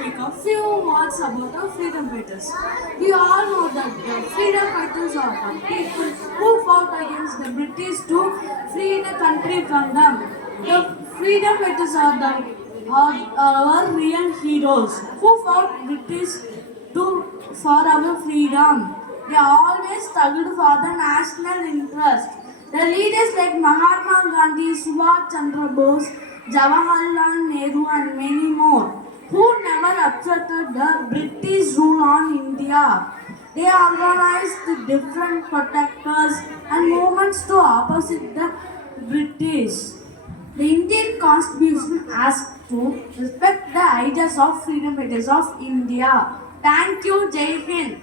speak a few words about the freedom fighters. We all know that the freedom fighters are the people who fought against the British to free the country from them. The freedom fighters are our real heroes who fought British for our freedom. They always struggled for the national interest. The leaders like Mahatma Gandhi, Subhash Chandra Bose, Jawaharlal Nehru and many more, who never accepted the British rule on India. They organized different protectors and movements to opposite the British. The Indian Constitution asks to respect the ideas of freedom fighters of India. Thank you, Jai Hind.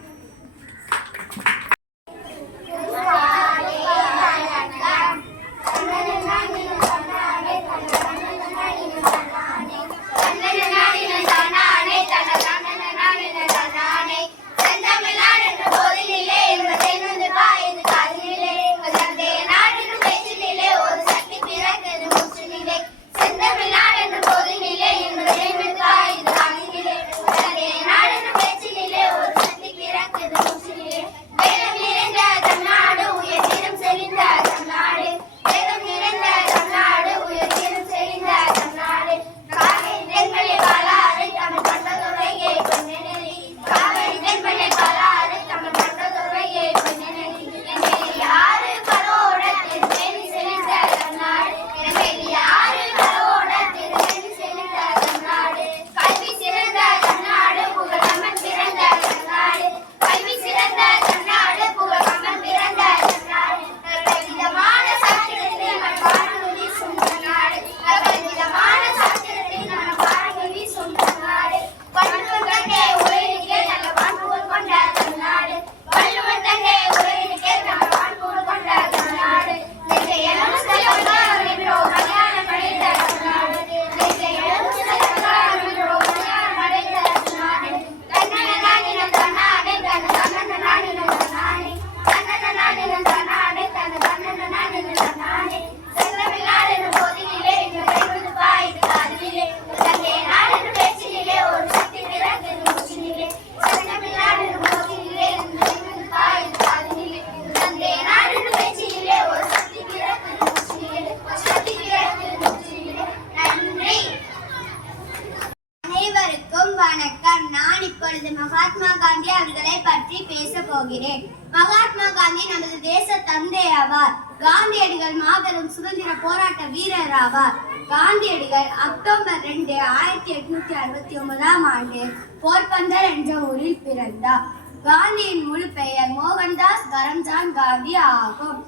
Mahatma Gandhi அவர்களை பற்றி பேச போகிறேன். மகாத்மா காந்தி நமது தேச தந்தை ஆவார். காந்தியடிகள் மாபெரும் சுதந்திர போராட்ட வீரர் ஆவார். காந்தியடிகள் அக்டோபர் 2, 1869 ஆண்டு போர்பந்தர் என்ற ஊரில் பிறந்தார். காந்தியின் முழு பெயர் மோகன்தாஸ் கரம்சாந்த் காந்தி ஆகும்.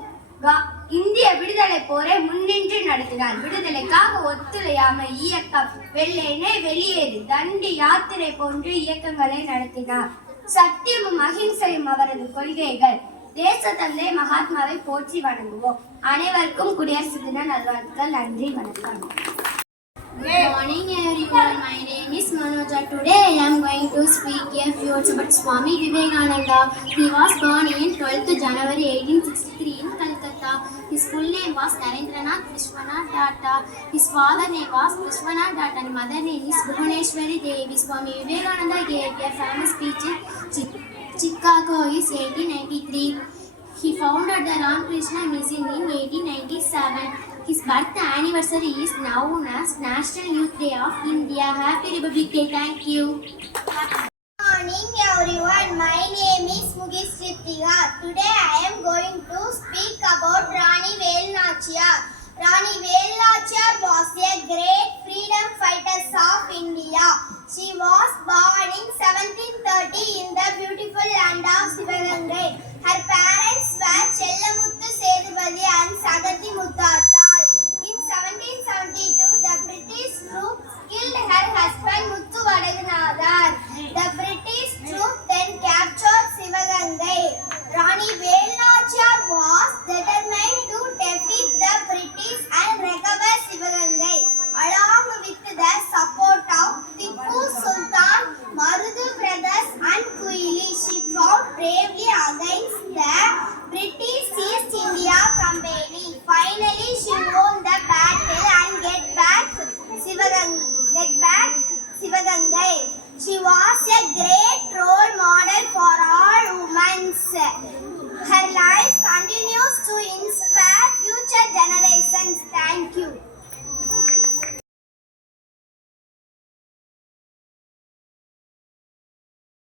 இந்திய விடுதலை போரை முன்னின்று நடத்தினார். விடுதலைக்காக ஒத்துழையாமை இயக்கம், வெள்ளையனே வெளியேறு, தண்டி யாத்திரை போன்ற இயக்கங்களை நடத்தினார். சத்தியமும் அகிம்சையும் அவரது கொள்கைகள். தேச தந்தை மகாத்மாவை போற்றி வணங்குவோம். அனைவருக்கும் குடியரசு தின நல்வாழ்த்துக்கள். நன்றி, வணக்கம். Good morning everyone, my name is Manoja. Today I am going to speak a few words about Swami Vivekananda. He was born in 12th January 1863 in Calcutta. His full name was Narendranath Vishwanath Tata. His father name was Vishwanath Tata and mother name is Bhuvaneshwari Devi. Swami Vivekananda gave a famous speech in Chicago in 1893. He founded the Ramakrishna Mission in 1897. His birth anniversary is known as National Youth Day of India. Happy Republic Day. Thank you. Good morning everyone. My name is Mukesh Rittiga. Today I am going to speak about Rani Velu Nachiyar. Rani Velu Nachiyar was a great freedom